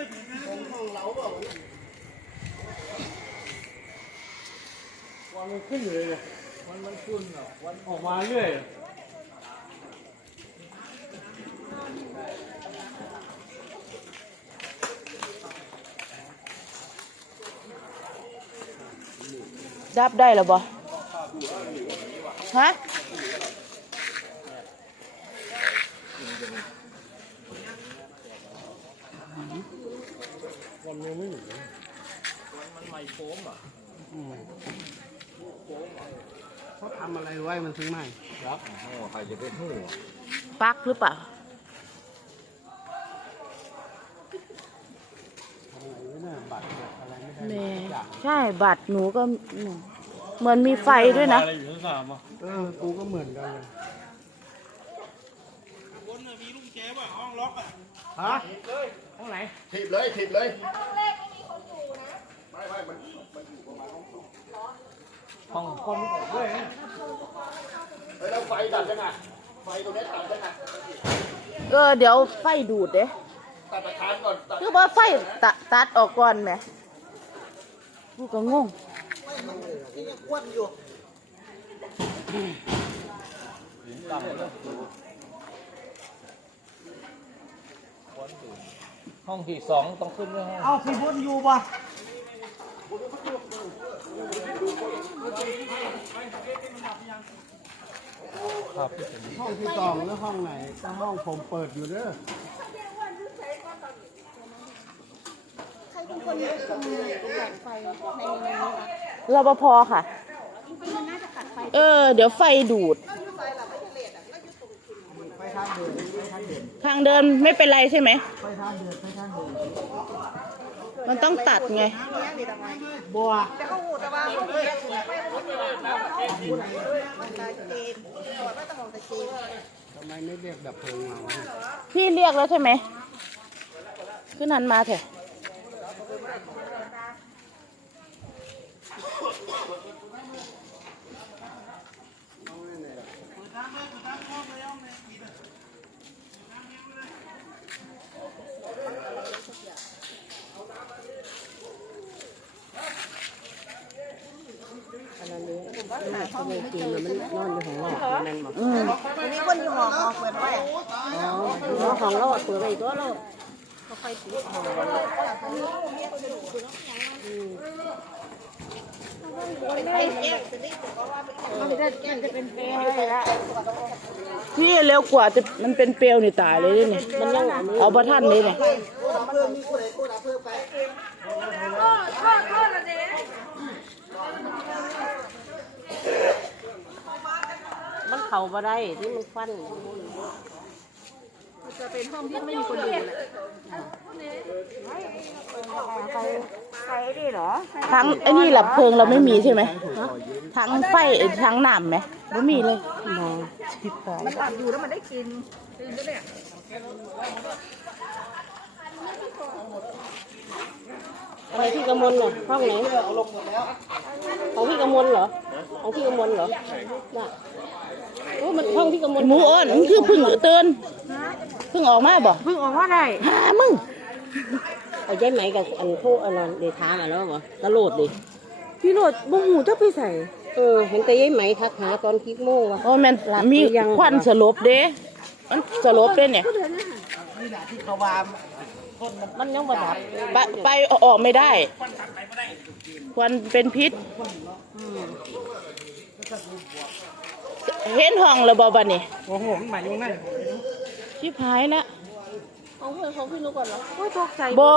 วันมันขึ้นอยู่เลยเนี่ยวันมันขึ้นอะวันออกมาเรื่อยดับได้หรอบ่ฮะ วันมันไม่หนีมันไม่โฟมอะเขาทำอะไรไว้มันถึงไหมครับโอ้ใครจะเป็นหู้ปลักหรือเปล่าทำอะไรไม่ได้บัตรอะไรไม่ได้แม่ทุกอย่างใช่บัตรหนูก็เหมือนมีไฟด้วยนะอะไรอยู่ทั้งสามอะเออ กูก็เหมือนกันเลยบน มีลุงแจว่ะห้องล็อกอะฮะห้องไหนถีบเลยถีบเลยห้องคนเฮ้ยเฮ้ยแล้วไฟดับยังไงไฟตรงนี้ตัดยังไงเออเดี๋ยวไฟดูดเด้ตัดตะคานก่อนตัดคือว่าไฟตะตัดออกก่อนไหมกูก็งงต่ำเลย ห้องที่สองต้องขึ้นด้วยห้องเอาสีบนอยู่ป่ะห้องที่สองหรือห้องไหนถ้าห้องผมเปิดอยู่เด้อใครเป็นคนคุมแสงไฟในนี้คะรปภค่ะ มันน่าจะตัดไฟ เออ เดี๋ยวไฟดูดไป ทางเดินไปทางเดินทางเดินไม่เป็นไรใช่ไหม ไปทางเดินไปทางเดินมันต้องตัดไง บัวแต่เขาหูแต่ว่าเขาหูแต่หูไม่รู้เขาหูมันตายเจนตรวจว่าต้องมองแต่เจนทำไมไม่เรียกดับเพลิงมาวะพี่เรียกแล้วใช่ไหม ขึ้นนันมาเถอะ อืมวันนี้คนอยู่หอหอเปิดไว้อของเราเปิดไว้วเราเขาไฟสีหอไฟเอ๊ะมันจะมันจะเป็นเปลวเลยละพี่เร็วกว่าจะมันเป็นเปลวนี่ตายเลยนี่มันยังเอาบะท่านนี่เลยนี่ มัน เข่าบ่ได้ที่มันฟันจะเป็นห้องที่ไม่มีคนอยู่แหละทั้งไอ้นี่แหละเพลิงเราไม่มีใช่ไหมทั้งไฟทั้งน้ำไหมไม่มีเลยมองชิบหายมันอับอยู่แล้วมันได้กินกินก็เนี่ยอะไรพี่กำมลเหรอห้องไหนของพี่กำมลเหรอของพี่กำมลเหรอน่ะ โอ้มันห้องพี่กำมลหมูอ้นมันคือเพึ่งเตือนเพึ่งออกมาบ่เพิ่งออกมาได้หามึงเอาใจไหมกับอันโทอันนั้นเดทามาแล้วเหรอตะโลดดิพี่โรดบ่หูจะไปใส่เออเห็นแต่ยายไหมทักหาตอนคิดโมงว่ะ โอ้แม่นมีควันสลบเด้มันสลบเด้เนี่ยมันยังบ่ดับไปไปออกไม่ได้ ควันเป็นพิษ เห็นห้องแล้วบ่บัดนี้โอ้โหมันหมายอยู่ไหนชิบหายนะของเพื่อนของพี่นุกก่อนเหรอโอ้ยตกใจบ่